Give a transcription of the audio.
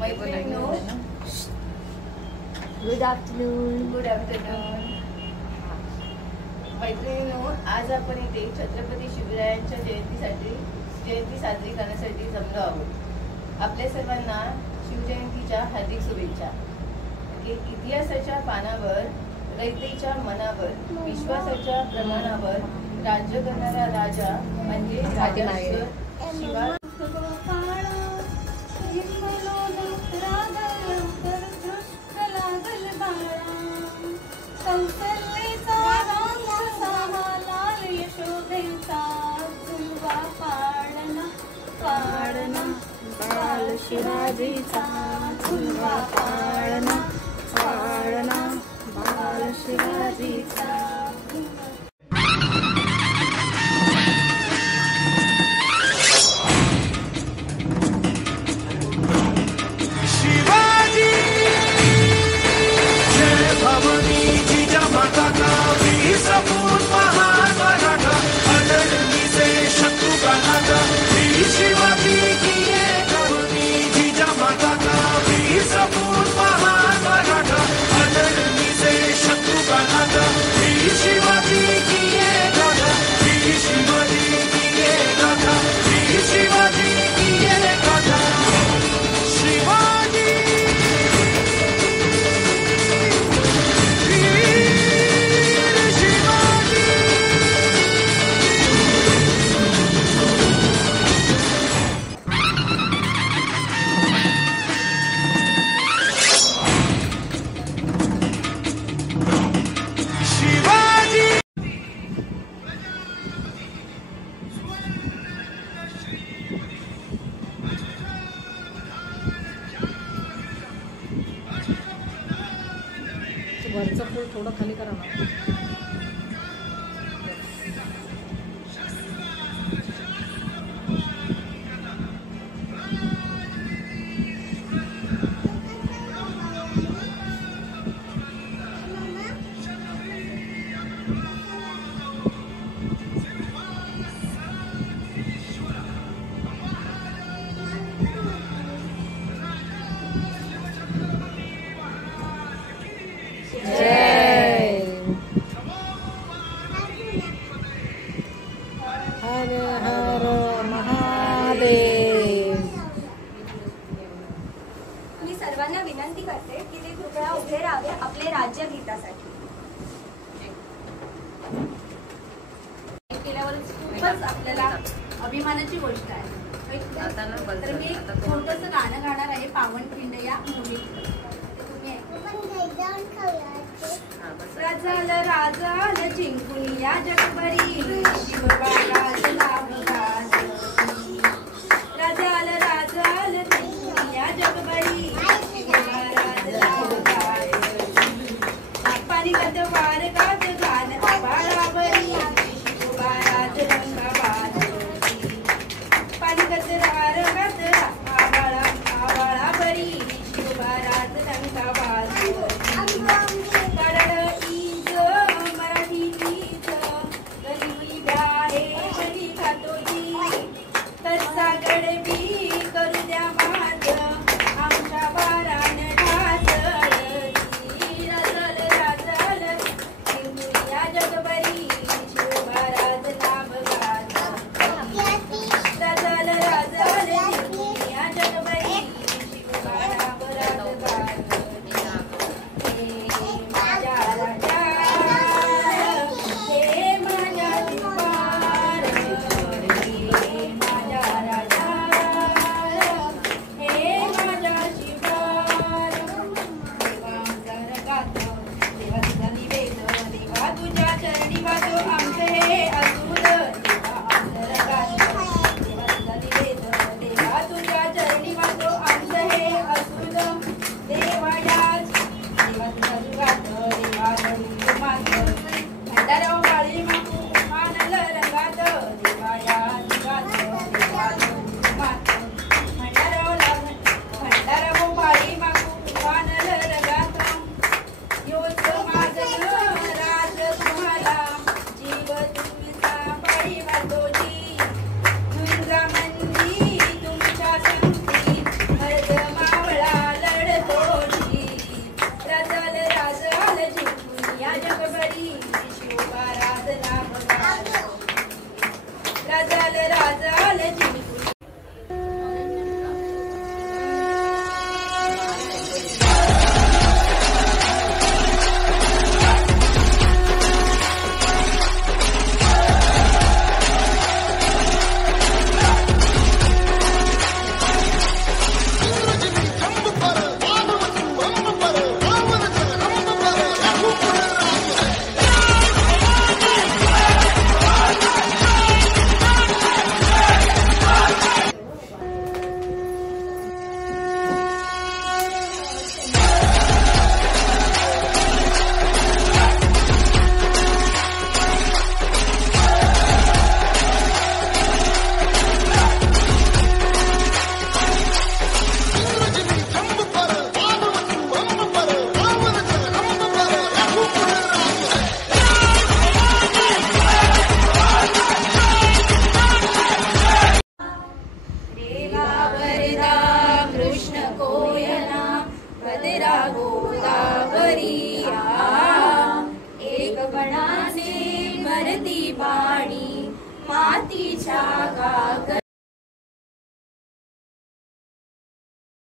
मैत्रिणींनो, good afternoon. Good afternoon. मैत्रिणींनो, आज आपण इथे छत्रपती शिवरायांच्या जयंती साजरी करण्यासाठी जमलो आहोत. आपल्या सर्वांना शिवजयंतीच्या हार्दिक शुभेच्छा. इतिहासाच्या पानावर, रयतेच्या मनावर, विश्वासाच्या प्रमाणावर राज्य करणारा राजा म्हणजे शिवा. शिवाजीचा झुलवा पाळणा पाळणा बाळ शिवाजीचा. शिवाजी जय भवानी जिजा माता का वीर सपूत महान मराठा अडरनी से शत्रु गणाता वीर शिवाजी की सपूत महान मराठा अडरनी से शत्रु गणाता वीर शिवाजी की ये गाथा वीर शिवाजी की ये गाथा वीर शिवाजी की ये गाथा. शिवाजी वीर शिवाजी. वरचं फूल थोडं खाली करा ना. हर हर महादेव. मी सर्वांना विनंती करते की ते कृपया उभे राहावे आपले राज्य गीतासाठी. केल्यावर खूपच आपल्याला अभिमानाची गोष्ट आहे. तर मी एक छोटंसं गाणं गाणार आहे पावनखिंड या मूवीत. राजाला राजाला जिंकून या जगभरी शिवबाराज नाव गाजवली. राजाला राजाला जिंकून या जगभरी शिवबाराज नाव गाजवली. पाणी गद वार गाज गान आबाळावरी शिवबाराज रंगा वाजवली. पाणी गद वार गाज आबाळावरी शिवबाराज रंगा वाजवली. मराठी बाणाने भरती बाणी मातीच्या कागद